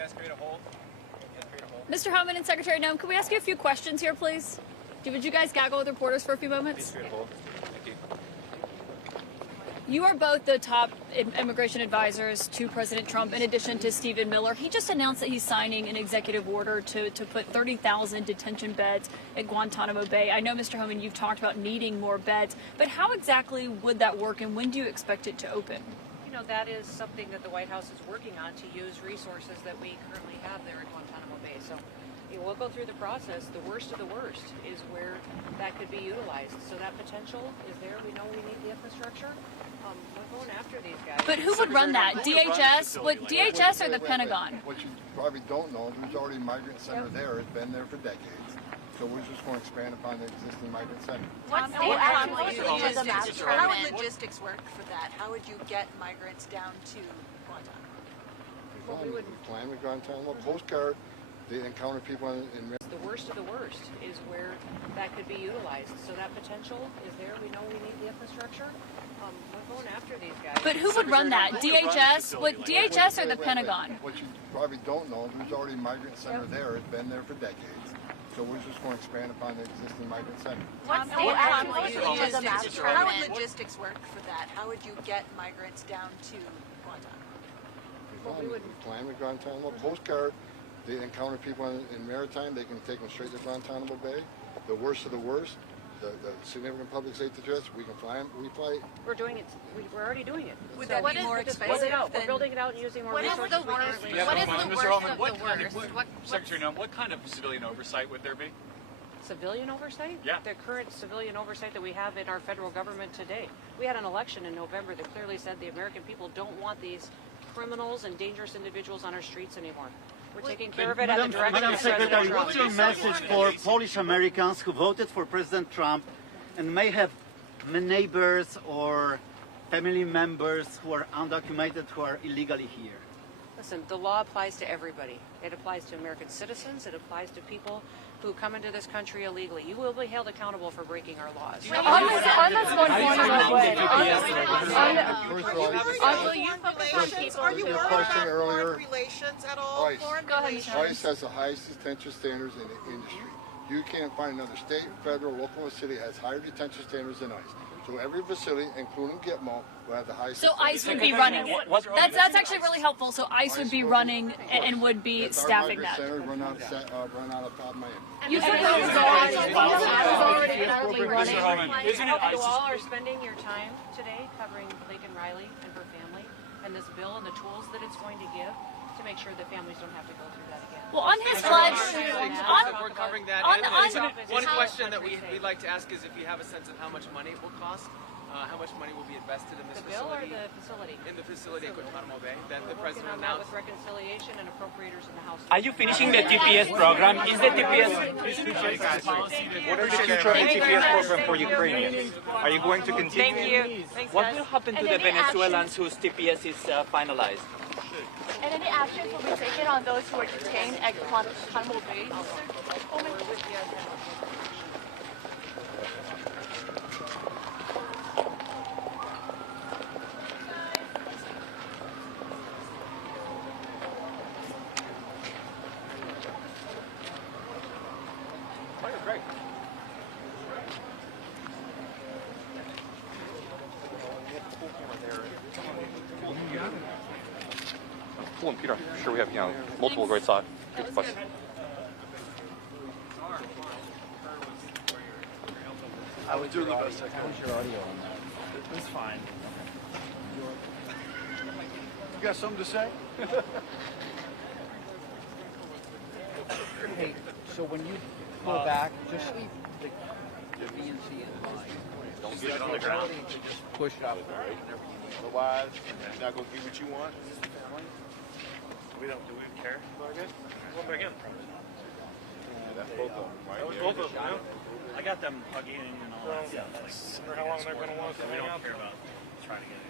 guys create a hole? Mr. Homan and Secretary Noem, can we ask you a few questions here, please? Would you guys gaggle with reporters for a few moments? Please create a hole. Thank you. You are both the top immigration advisors to President Trump, in addition to Stephen Miller. He just announced that he's signing an executive order to put 30,000 detention beds at Guantanamo Bay. I know, Mr. Homan, you've talked about needing more beds, but how exactly would that work, and when do you expect it to open? You know, that is something that the White House is working on, to use resources that we currently have there at Guantanamo Bay. So we'll go through the process. The worst of the worst is where that could be utilized. So that potential is there. We know we need the infrastructure. We're going after these guys. But who would run that? DHS? DHS or the Pentagon? What you probably don't know, there's already a migrant center there. It's been there for decades. So we're just going to expand upon the existing migrant center. How would logistics work for that? How would you get migrants down to Guantanamo? We plan with Guantanamo, postcard, they encounter people in The worst of the worst is where that could be utilized. So that potential is there. We know we need the infrastructure. We're going after these guys. But who would run that? DHS? DHS or the Pentagon? What you probably don't know, there's already a migrant center there. It's been there for decades. So we're just going to expand upon the existing migrant center. How would logistics work for that? How would you get migrants down to Guantanamo? We plan with Guantanamo, postcard, they encounter people in maritime, they can take them straight to Guantanamo Bay. The worst of the worst, the significant public safety threats, we can fly them, we fly. We're doing it. We're already doing it. Would that be more expensive? We're building it out and using more resources. Secretary Noem, what kind of civilian oversight would there be? Civilian oversight? Yeah. The current civilian oversight that we have in our federal government today. We had an election in November that clearly said the American people don't want these criminals and dangerous individuals on our streets anymore. We're taking care of it at the direction of President Trump. What's your message for Polish Americans who voted for President Trump and may have neighbors or family members who are undocumented, who are illegally here? Listen, the law applies to everybody. It applies to American citizens. It applies to people who come into this country illegally. You will be held accountable for breaking our laws. On this one point, Are you question earlier. relations at all? ICE has the highest detention standards in the industry. You can't find another state, federal, local, or city has higher detention standards than ICE. So every facility, including Gitmo, will have the highest. So ICE would be running it. That's actually really helpful. So ICE would be running and would be staffing that. Run out of top Miami. You said that was already running. Isn't it You all are spending your time today covering Laken Riley and her family, and this bill and the tools that it's going to give to make sure that families don't have to go through that again. Well, on his pledge, we're covering that. One question that we'd like to ask is if you have a sense of how much money it will cost, how much money will be invested in this The bill or facility? the facility? In the facility at Guantanamo Bay that the We're working president on that announced. with reconciliation and appropriators in the House. Are you finishing the TPS program? Is the TPS... What is the future TPS program for Ukrainians? Are you going to continue? Thank you. What will happen to the Venezuelans whose TPS is finalized? And any actions will be taken on those who are detained at Guantanamo Bay? Cool, and Peter, I'm sure we have multiple great thoughts. Good question. I would do the best I can. How's your audio on that? It's fine. You got something to say? Hey, so when you go back, just leave the B and C in line. Don't get it on the ground. Just push it up. Otherwise, you're not going to get what you want. Do we care? What again? That's both of them, right? Both of them, I got them hugging and all that stuff. How long they're going to want to hang out? We don't care about trying to get it.